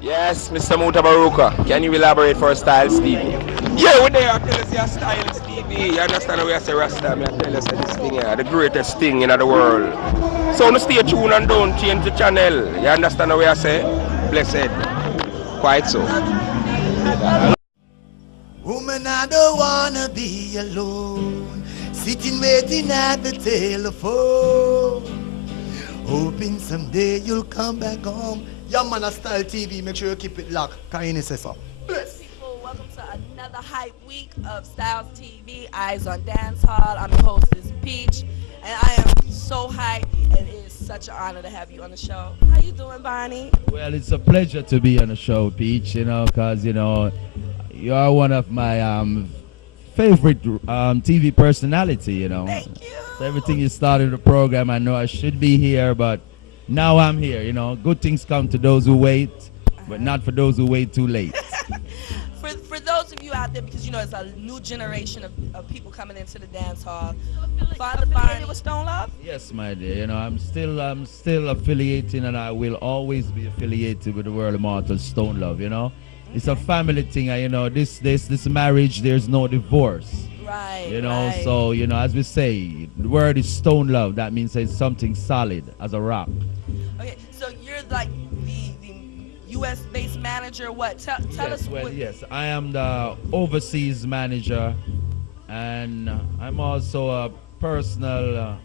Yes, Mr. Mutabaruka. Can you elaborate for a style, Stevie? Yeah, when they are tell us your style, Stevie. You understand how we say Rasta? Me tell us this thing here, the greatest thing in the world. So no stay tuned and don't change the channel. You understand how we say? Blessed. Quite I so. love you, Stevie. I love you. Woman, I don't wanna be alone, sitting waiting at the telephone, hoping someday you'll come back home. Young man, a Style TV, make sure you keep it locked. Can you say so? Bless. People, welcome to another hype week of Styles TV, Eyes on Dance Hall. I'm your hostess, Peach, and I am so hyped, and it is such an honor to have you on the show. How you doing, Barney? Well, it's a pleasure to be on the show, Peach, because, you are one of my favorite TV personality. Thank you. So everything you started the program, I know I should be here, but now I'm here. Good things come to those who wait, but not for those who wait too late. For those of you out there, because it's a new generation of people coming into the dance hall. Father Barney with Stone Love? Yes, my dear. I'm still affiliating, and I will always be affiliated with the world immortal Stone Love. It's a family thing. This marriage, there's no divorce. Right. Right. So as we say, the word is Stone Love. That means it's something solid as a rock. Okay, so you're like the U.S. based manager. What? Tell us. Well, yes, I am the overseas manager, and I'm also a personal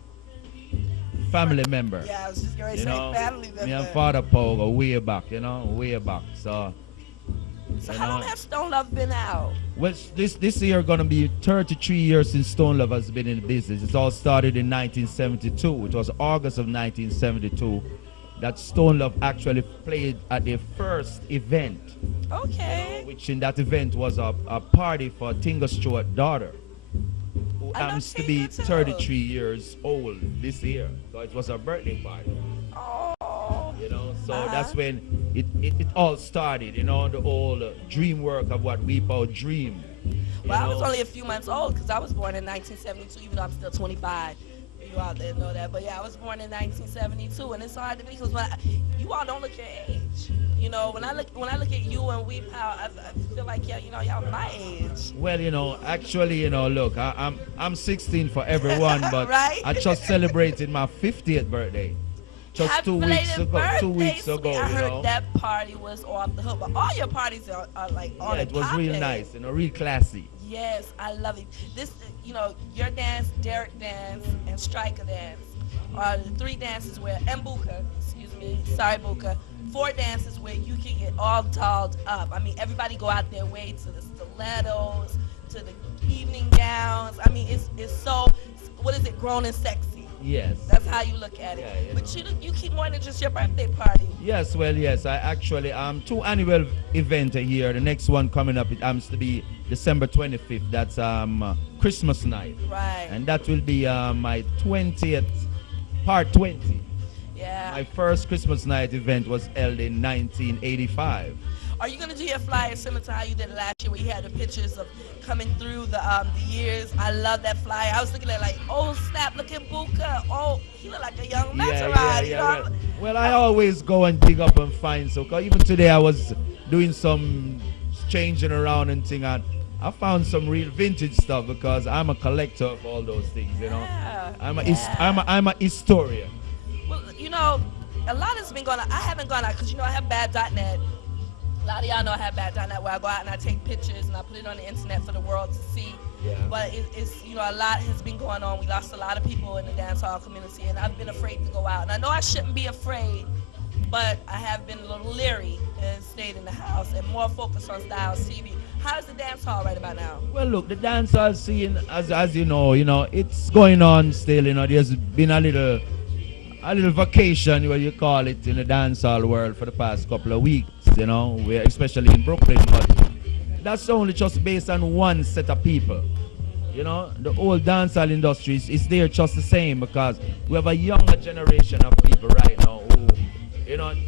family member. Yeah, I was just going to say family member. Me and Father Paul go way back, way back. So how long has Stone Love been out? Well, this year gonna be 33 years since Stone Love has been in business. It all started in 1972. It was August of 1972 that Stone Love actually played at their first event. Okay. Which in that event was a party for Tinga Stewart's daughter, who happens to be 33 years old this year. So it was her birthday party. Oh. So that's when it all started, the whole dream work of what we call dream. Well, I was only a few months old because I was born in 1972, even though I'm still 25. You out there know that. But yeah, I was born in 1972, and it's hard to be because you all don't look your age. When I look at you and We Power, I feel like y'all my age. Well, actually, look, I'm 16 for everyone, but right? I just celebrated my 50th birthday. Just 2 weeks ago. 2 weeks ago, I heard that party was off the hook, but all your parties are like on it was real nice, real classy. Yes, I love it. This, your dance, Derek dance, and Striker dance are the three dances where, and Buka, sorry Buka, 4 dances where you can get all dolled up. I mean, everybody go out their way to the stilettos, to the evening gowns. I mean, it's so, what is it, grown and sexy. Yes. That's how you look at it. Yeah, but you keep more than just your birthday party. Yes, well, yes. I actually 2 annual events a year. The next one coming up, it happens to be December 25th. That's Christmas night. Right. And that will be my 20th, part 20. Yeah. My first Christmas night event was held in 1985. Are you gonna do your flyer similar to how you did it last year, where you had the pictures of coming through the years? I love that flyer. I was looking at it like, oh snap, look at Buka. Oh, he look like a young veteran. Well, I always go and dig up and find. So, cause even today I was doing some changing around and thing, and I found some real vintage stuff because I'm a collector of all those things. I'm a historian. Well, a lot has been going on. I haven't gone out because I have bad.net. A lot of y'all know I have bad.net where I go out and I take pictures and I put it on the internet for the world to see. Yeah. But it's a lot has been going on. We lost a lot of people in the dancehall community, and I've been afraid to go out. And I know I shouldn't be afraid, but I have been a little leery and stayed in the house and more focused on Styles TV. How's the dancehall right about now? Well, look, the dancehall scene, as you know, it's going on still. There's been a little vacation, what you call it, in the dancehall world for the past couple of weeks, we're especially in Brooklyn, but that's only just based on one set of people. The old dancehall industry is there just the same because we have a younger generation of people right now who,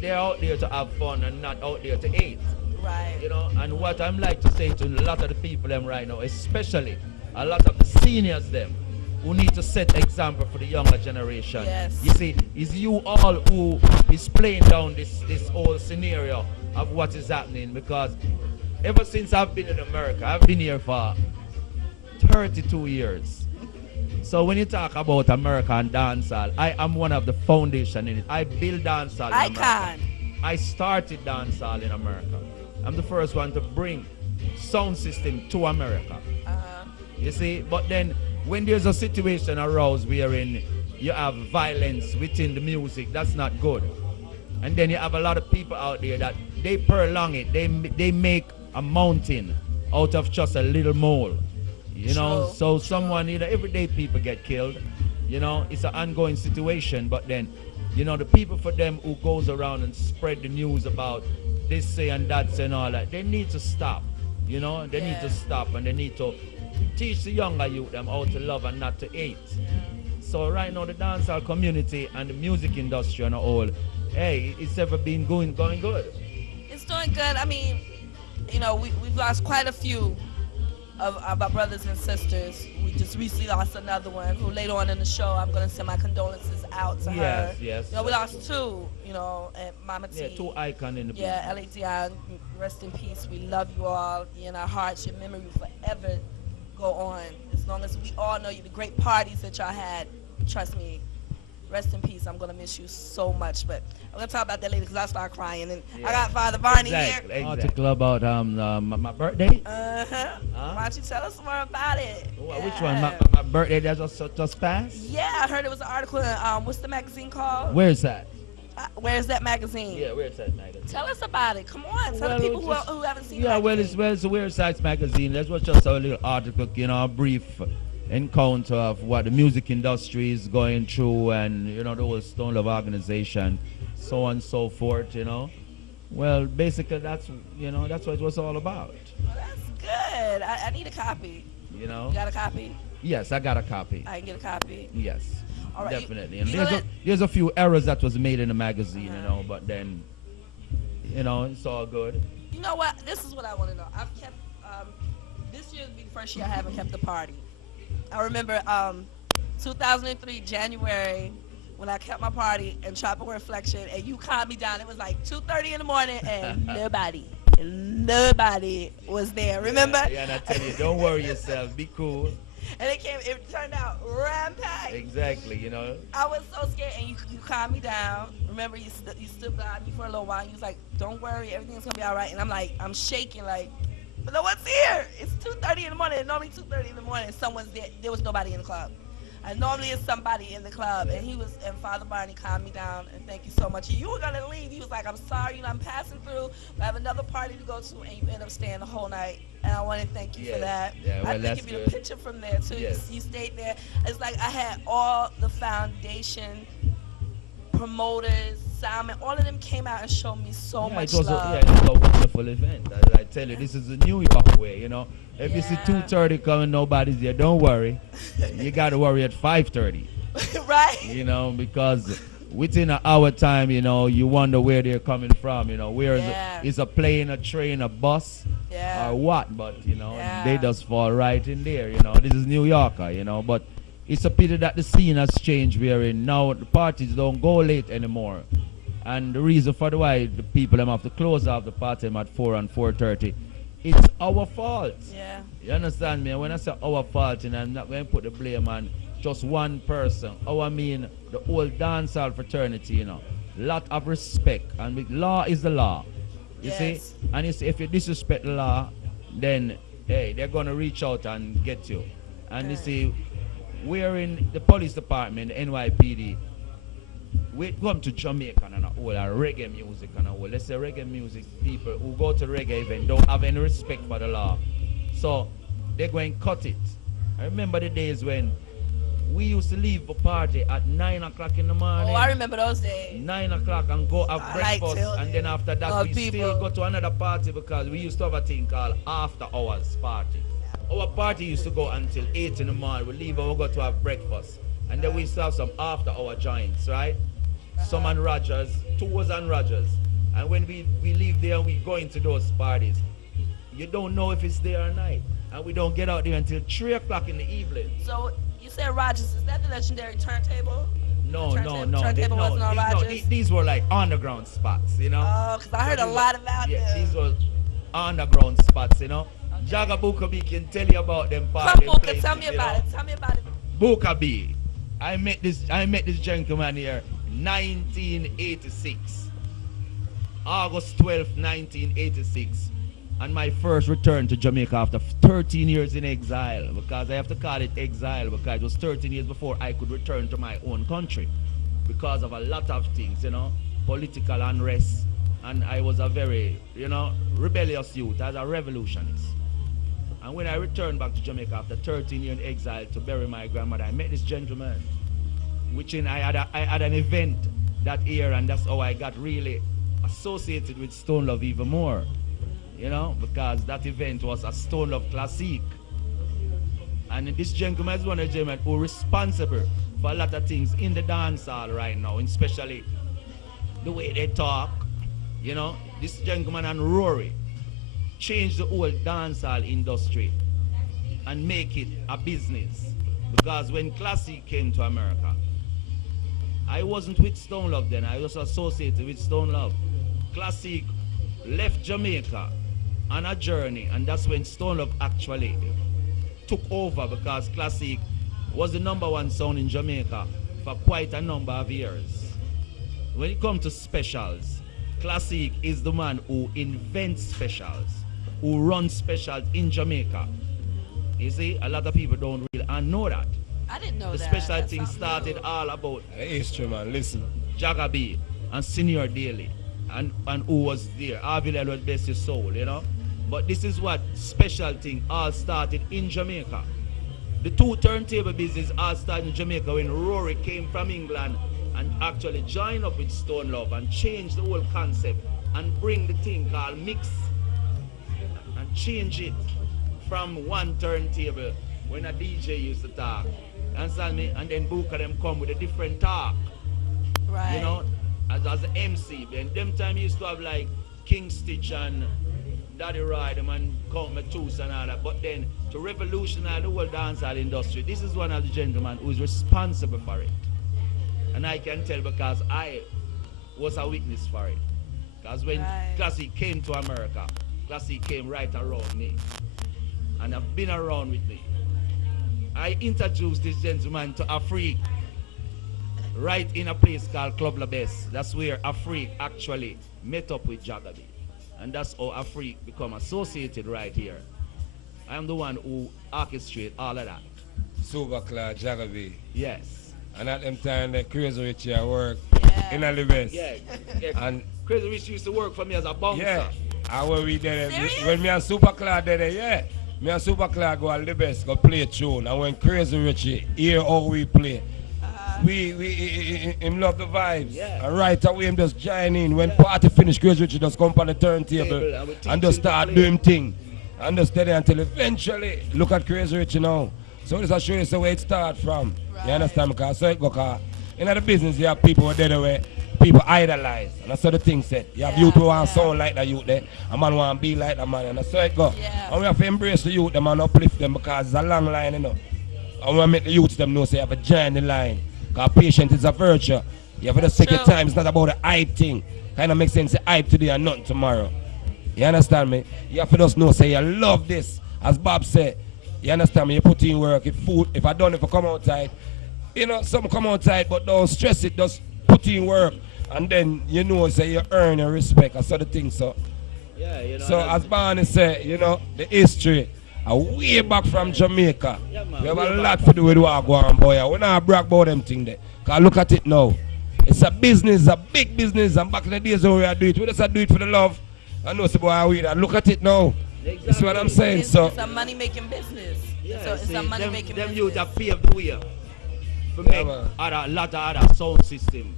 they're out there to have fun and not out there to hate. Right. And what I'm like to say to a lot of the people them right now, especially a lot of the seniors them, who need to set example for the younger generation. Yes. You see, it's you all who is playing down this whole scenario of what is happening, because ever since I've been in America, I've been here for 32 years. So when you talk about American dancehall, I am one of the foundation in it. I build dancehall in America. Icon. I started dancehall in America. I'm the first one to bring sound system to America. You see, but then when there's a situation arose wherein you have violence within the music, that's not good. And then you have a lot of people out there that they prolong it. They make a mountain out of just a little mole. You know, so someone, everyday people get killed. You know, it's an ongoing situation. But then, the people for them who goes around and spread the news about this say and that say and all that, they need to stop. They need to stop, and they need to teach the younger youth them how to love and not to hate. So right now the dancehall community and the music industry on the whole, hey, it's ever been going good. It's doing good. I mean, we've lost quite a few of our brothers and sisters. We just recently lost another one who later on in the show I'm going to send my condolences out to her. Yes. We lost two, and Mama T. Yeah, two icons in the business. Yeah, L.A. Dion, rest in peace. We love you all. You're in our hearts. Your memory will forever go on. As long as we all know you, the great parties that y'all had, trust me, rest in peace. I'm going to miss you so much. But I'm going to talk about that later because I start crying. And I got Father Barney here. Article about my birthday. Why don't you tell us more about it? Which one? My birthday that just passed? Yeah, I heard it was an article in, what's the magazine called? Where's that? Where's that magazine? Yeah, where's that magazine? Tell us about it. Come on, tell the people who haven't seen it. Yeah, it's the Where's That magazine. That was just a little article, a brief encounter of what the music industry is going through, and the whole Stone Love organization, so on and so forth. Well, basically that's what it was all about. Well, that's good. I need a copy. You got a copy? Yes, I got a copy. I can get a copy. Yes. All right, definitely. And there's a few errors that was made in the magazine, but then, it's all good. You know what? This is what I want to know. I've kept, this year will be the first year I haven't kept a party. I remember 2003, January, when I kept my party in Tropical Reflection, and you calmed me down. It was like 2:30 in the morning, and nobody was there. Remember? Yeah, and I tell you, don't worry yourself. Be cool. And it turned out rampacked. Exactly, I was so scared, and you calmed me down. Remember, you stood by me for a little while, and you was like, don't worry, everything's going to be all right. And I'm shaking like, but no one's here. It's 2:30 in the morning. And normally 2:30 in the morning, someone's there. There was nobody in the club. And normally it's somebody in the club. And Father Barney calmed me down, and thank you so much. You were going to leave. He was like, I'm sorry, I'm passing through. But I have another party to go to, and you end up staying the whole night. And I want to thank you for that. Yeah, well, I think give you a picture from there, too. Yes. You stayed there. It's like I had all the foundation promoters, soundmen, all of them came out and showed me so much love. It was a wonderful event. I tell you, this is a New York way, If you see 2:30 coming, nobody's there, don't worry. You got to worry at 5:30. Right? Because within an hour time, you wonder where they're coming from, where is a plane, a train, a bus, or what, but, they just fall right in there, This is New Yorker, but it's a pity that the scene has changed wherein now the parties don't go late anymore. And the reason for why the people have to close off the party at 4 and 4:30, it's our fault. Yeah. You understand me? And when I say our fault, I'm not going to put the blame on just one person. I mean the whole dancehall fraternity, Lot of respect. And law is the law. You see? And if you disrespect the law, then, hey, they're going to reach out and get you. And you see, we're in the police department, the NYPD. We come to Jamaica and all our reggae music and all. Let's say reggae music people who go to reggae event don't have any respect for the law. So they're going to cut it. I remember the days when we used to leave a party at 9 o'clock in the morning. Oh, I remember those days. 9 o'clock and go have breakfast. And then after that, we still go to another party because we used to have a thing called after hours party. Our party used to go until 8 in the morning. We leave and we go to have breakfast. And then we used to have some after hour joints, right? Some on Rogers, tours on Rogers. And when we leave there and we go into those parties, you don't know if it's day or night. And we don't get out there until 3 o'clock in the evening. So you said Rogers, is that the legendary turntable? No. Turntable wasn't on Rogers? These were like underground spots, you know. Oh, because I heard a lot about them. These were underground spots, you know. Jagga Booker B can tell you about them parties. Booker, tell me about it. Tell me about it. Booker B. I met this gentleman here 1986. August 12th, 1986. And my first return to Jamaica after 13 years in exile, because I have to call it exile because it was 13 years before I could return to my own country because of a lot of things, you know, political unrest. And I was a very, you know, rebellious youth as a revolutionist. And when I returned back to Jamaica after 13 years in exile to bury my grandmother, I met this gentleman, which I had an event that year, and that's how I got really associated with Stone Love even more. You know, because that event was a Stone Love Classic. And this gentleman is one of the gentlemen who are responsible for a lot of things in the dance hall right now, especially the way they talk. You know, this gentleman and Rory changed the whole dance hall industry and make it a business. Because when Classic came to America, I wasn't with Stone Love then, I was associated with Stone Love. Classic left Jamaica on a journey, and that's when Stone Love actually took over, because Classic was the #1 sound in Jamaica for quite a number of years. When it comes to specials, Classic is the man who invents specials, who runs specials in Jamaica. You see, a lot of people don't really know that. I didn't know the that. The special That's thing started all about history, man. Listen, Jagga B and Senior Daly. And who was there? Arvillel was Best Your Soul, you know. But this is what special thing all started in Jamaica. The two turntable business all started in Jamaica when Rory came from England and actually joined up with Stone Love and changed the whole concept and bring the thing called mix and change it from one turntable when a DJ used to talk. Understand me? And then Booker them come with a different talk. Right. You know, as an MC. And them time used to have like King Stitch and Daddy Ride and Count Matus and all that. But then to revolutionize the whole dancehall industry, this is one of the gentlemen who is responsible for it. And I can tell because I was a witness for it. Because when Classic came to America, Classic came right around me. And have been around with me. I introduced this gentleman to Afrique right in a place called Club La Besse. That's where Afrique actually met up with Jagga B. And that's how Afrique become associated right here. I am the one who orchestrate all of that. Superclass Jagga B. Yes. And at them time, the Crazy Rich here work in a Besse. Yeah. And Crazy Rich used to work for me as a bouncer. Yeah. And when we did it, when me and Superclass did it, yeah. Me and Superclass go at the Besse, go play a tune. And when Crazy Rich hear how we play, him love the vibes. Yeah. And right away him just join in. When party finish, Crazy Rich just come on the turntable and just start doing thing. And just steady until eventually look at Crazy Rich now. So this will show you the way it start from. Right. You understand? Because so it go car. In the business you have people who are dead away. People idolize. And that's how the thing said. You have youth who want to sound like that youth there. A man want to be like that man. And that's how it go. Yeah. And we have to embrace the youth them and uplift them because it's a long line, you know. And we want to make the youths them know so you have a join the line. Because patience is a virtue. You have to take your time. It's not about the hype thing. Kind of makes sense. The hype today and nothing tomorrow. You understand me? You have to just know, say you love this. As Bob said, you understand me? You put in work. If I don't, if I come outside, you know, some come outside, but don't stress it. Just put in work. And then, you know, say you earn your respect. I saw the thing, so. Yeah, you know. So, as Barney said, you know, the history. Way back from Jamaica. Yeah, man, we have a lot to do with what go on, boy. We not brag about them thing there. Because look at it now. It's a business, a big business. And back in the days when we do it, we just do it for the love. I know some boy we that. Look at it now. Exactly. That's what I'm saying. It's a money making business. Yeah, so it's a money making business. Them youth have paved the way for make a lot of other sound system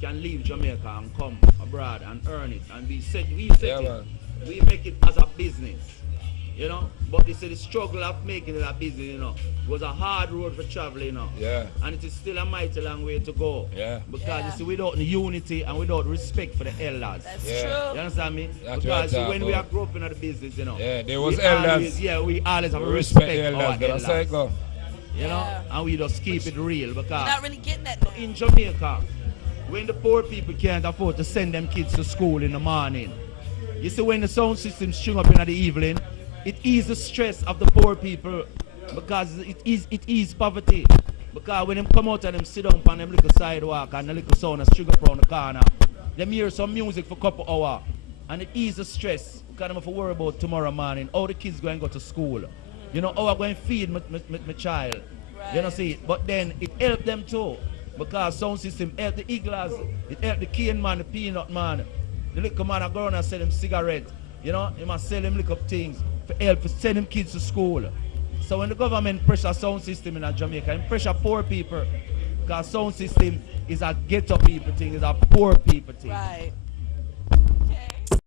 can leave Jamaica and come abroad and earn it and be set. We make it as a business. You know, but they say the struggle of making it a business, you know, was a hard road for traveling, you know. Yeah. And it is still a mighty long way to go. Yeah. Because you see, without unity and without respect for the elders. That's Yeah. true. You understand me? That's because right, when we are growing up in the business, you know. Yeah, there was we elders. Always, we always have a Respect respect the for our elders. That's how it elders. go. You know, and we just keep it real You're because not really getting that now. in Jamaica, when the poor people can't afford to send them kids to school in the morning, you see when the sound system string up in the evening, it eases the stress of the poor people because it eases poverty. Because when them come out and them sit down on them little sidewalk and the little sound string up around the corner, them hear some music for a couple hours and it eases the stress because them have to worry about tomorrow morning, how the kids going to go to school. You know, how I'm going to feed my child. Right. You know, see, but then it helped them too. Because sound system helped the Eagles, it helped the cane man, the peanut man. The little man go around and sell them cigarettes. You know, he must sell them little things for help to send them kids to school. So when the government pressure sound system in Jamaica, and pressure poor people, because sound system is a ghetto people thing, is a poor people thing. Right.